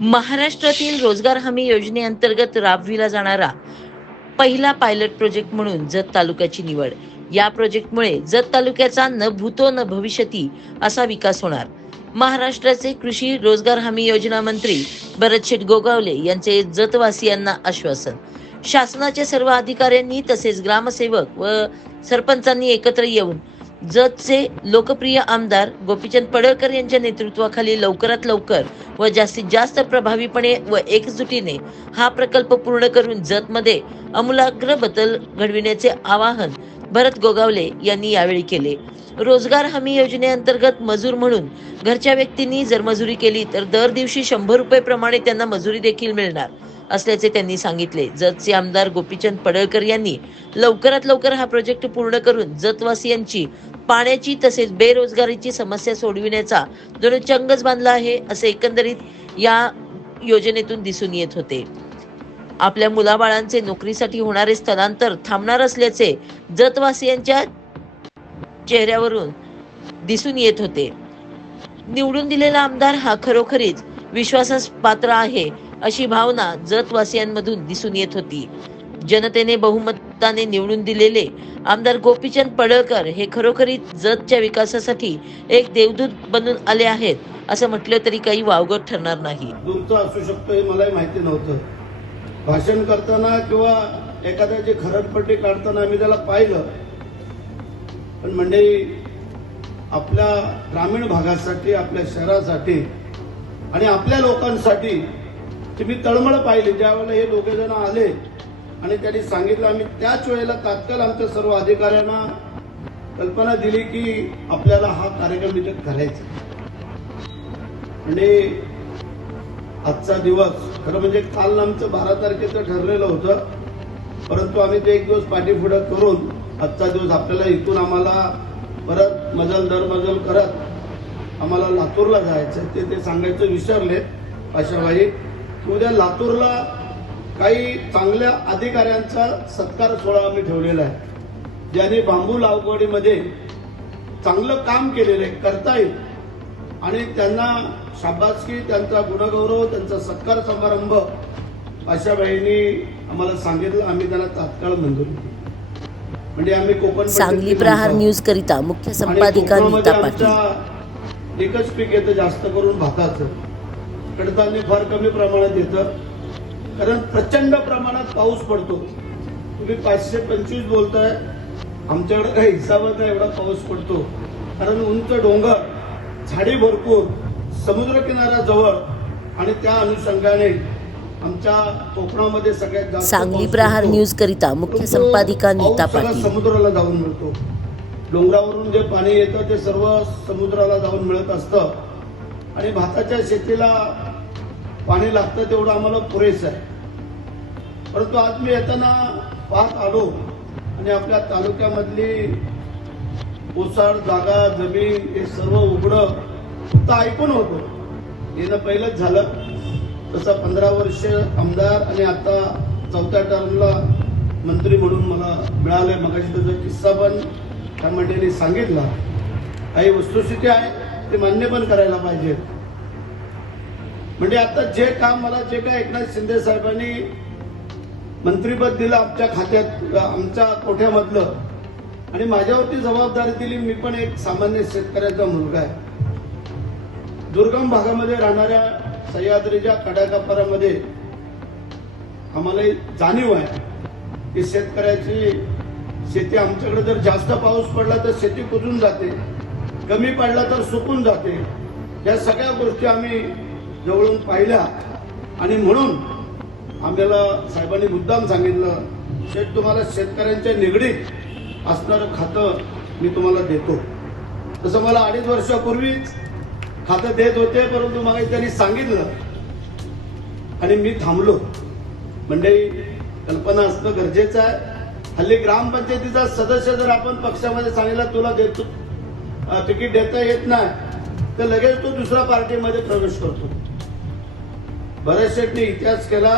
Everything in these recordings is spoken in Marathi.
महाराष्ट्रातील रोजगार हमी योजनेअंतर्गत राबविला जाणारा पहिला पायलट प्रोजेक्ट म्हणून जत तालुक्याची निवड. या प्रोजेक्टमुळे जत तालुक्याचा न भूतो न भविष्यती असा विकास होणार. महाराष्ट्राचे कृषी रोजगार हमी योजना मंत्री भरतशेठ गोगावले यांचे जतवासियांना आश्वासन. शासनाच्या सर्व अधिकाऱ्यांनी तसेच ग्रामसेवक व सरपंचांनी एकत्र येऊन जतचे लोकप्रिय आमदार गोपीचंद पडळकर यांच्या नेतृत्वाखाली लवकरात लवकर व जास्तीत जास्त प्रभावीपणे व एकजुटीने हा प्रकल्प पूर्ण करून जतमध्ये आमूलाग्र बदल घडविण्याचे आवाहन भरत गोगावले यांनी यावेळी केले. रोजगार हमी योजनेअंतर्गत मजूर म्हणून घरच्या व्यक्तींनी जर मजुरी केली तर दर दिवशी शंभर रुपये प्रमाणे त्यांना मजुरी देखील मिळणार. असल्याचे त्यांनी सांगितले. जतचे आमदार गोपीचंद पडळकर यांनी लवकरात लवकर हा प्रोजेक्ट पूर्ण करून जतवासियांची पाण्याची तसेच बेरोजगारीची समस्या सोडविण्याचा जणू चंगच बांधला आहे असे एकंदरीत या योजनेतून दिसून येत होते. आपल्या मुलाबाळांचे नोकरीसाठी होणारे स्थलांतर थांबणार असल्याचे जतवासियांच्या चेहऱ्यावरून दिसून येत होते. निवडून दिलेला आमदार हा खरोखरीच विश्वासास पात्र आहे अशी भावना जतवासियांमधून दिसून येत होती. जनतेने बहुमताने निवडून दिलेले आमदार गोपीचंद पडळकर हे खरोखरी जतच्या विकासासाठी एक देवदूत बनून आले आहेत असं म्हटलं तरी काही वावगत ठरणार नाही. तुमचं असू शकतं हे मलाही माहिती नव्हतं. भाषण करताना किंवा एखाद्याची खरडपट्टी काढताना आम्ही त्याला पाहिलं. पण मंडळी आपल्या ग्रामीण भागासाठी आपल्या शहरासाठी आणि आपल्या लोकांसाठी की मी तळमळ पाहिली ज्यावेळेला हे दोघे जण आले आणि त्यांनी सांगितलं आम्ही त्याच वेळेला तात्काळ आमच्या सर्व अधिकाऱ्यांना कल्पना दिली की आपल्याला हा कार्यक्रम इथे करायचा आणि आजचा दिवस खरं म्हणजे काल आमचं बारा तारखेचं ठरलेलं होतं परंतु आम्ही ते एक दिवस पाठीपुढं करून आजचा दिवस आपल्याला इथून आम्हाला परत मजल दर मजल करत आम्हाला लातूरला जायचं ते ते सांगायचं विसरले आशाबाई उद्या लातूरला काही चांगल्या अधिकाऱ्यांचा सत्कार सोहळा आम्ही ठेवलेला आहे. ज्यांनी बांबू लागवडीमध्ये चांगलं काम केलेलं आहे करता येईल. आणि त्यांना शाबासकी त्यांचा गुणगौरव त्यांचा सत्कार समारंभ अशा बहिणी आम्हाला सांगितलं. आम्ही त्यांना तात्काळ मंजुरी म्हणजे आम्ही कोकण सांगली प्रहार. न्यूज करिता मुख्य संपादिका नीता पाटील. एकच पीक येतं जास्त करून भाताचं. कडधान्य फार कमी प्रमाणात येतं. कारण प्रचंड प्रमाणात पाऊस पडतो. तुम्ही पाचशे पंचवीस बोलताय. आमच्याकडे काही हिसाबात एवढा पाऊस पडतो. कारण उंच डोंगर झाडी भरपूर समुद्रकिनारा जवळ आणि त्या अनुषंगाने आमच्या कोकणामध्ये सगळ्यात जास्त सांगली प्रहार. न्यूज करिता मुख्य संपादिका नीता पाटील. समुद्राला जाऊन मिळतो. डोंगरावरून जे पाणी येतं ते सर्व समुद्राला जाऊन मिळत असतं. आणि भाताच्या शेतीला पाणी लागतं तेवढं आम्हाला पुरेसं आहे. परंतु आज मी येताना पाहत आलो आणि आपल्या तालुक्यामधली ओसाड जागा जमीन हे सर्व उघडं. फक्त ऐकून होतो. येणं पहिलंच झालं. तसं पंधरा वर्ष आमदार आणि आता चौथ्या टर्मला मंत्री म्हणून मला मिळालंय. मगाशी त्याचा किस्सा पण त्या मंडळींनी सांगितला. काही वस्तुस्थिती आहे ते मान्य पण करायला पाहिजे म्हणजे आता जे काम मला जे काय एकनाथ शिंदे साहेबांनी मंत्रीपद दिलं आमच्या खात्यात आमच्या कोठ्यामधलं आणि माझ्यावरती जबाबदारी दिली मी पण एक सामान्य शेतकऱ्याचा मुलगा आहे. दुर्गम भागामध्ये राहणाऱ्या सह्याद्रीच्या कडाकापारामध्ये आम्हाला जाणीव आहे की शेतकऱ्याची शेती आमच्याकडे जर जास्त पाऊस पडला तर शेती कुजून जाते कमी पडला तर सुकून जाते. या सगळ्या गोष्टी आम्ही जवळून पाहिल्या आणि म्हणून आम्हाला साहेबांनी मुद्दाम सांगितलं शेत तुम्हाला शेतकऱ्यांच्या निगडीत असणारं खातं मी तुम्हाला देतो. तसं मला अडीच वर्षापूर्वीच खातं देत होते परंतु मला त्यांनी सांगितलं आणि मी थांबलो. मंडळी कल्पना असणं गरजेचं आहे. हल्ली ग्रामपंचायतीचा सदस्य जर आपण पक्षामध्ये सांगितलं तुला देतो तिकीट देता येत नाही तर लगेच तो दुसऱ्या पार्टीमध्ये प्रवेश करतो. भरत इतिहास केला.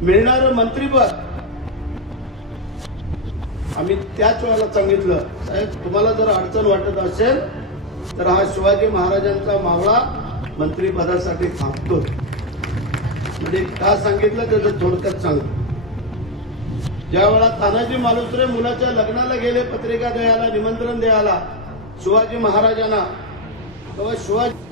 मिळणारं मंत्रीपद. आम्ही त्याच वेळेला सांगितलं साहेब तुम्हाला जर अडचण वाटत असेल तर हा शिवाजी महाराजांचा मावळा मंत्रीपदासाठी थांबतो. म्हणजे का सांगितलं त्याचं थोडक्यात सांगतो ज्या वेळा तानाजी मालुसरे मुलाच्या लग्नाला गेले पत्रिका द्यायला निमंत्रण द्यायला शिवाजी महाराजांना तेव्हा शिवाजी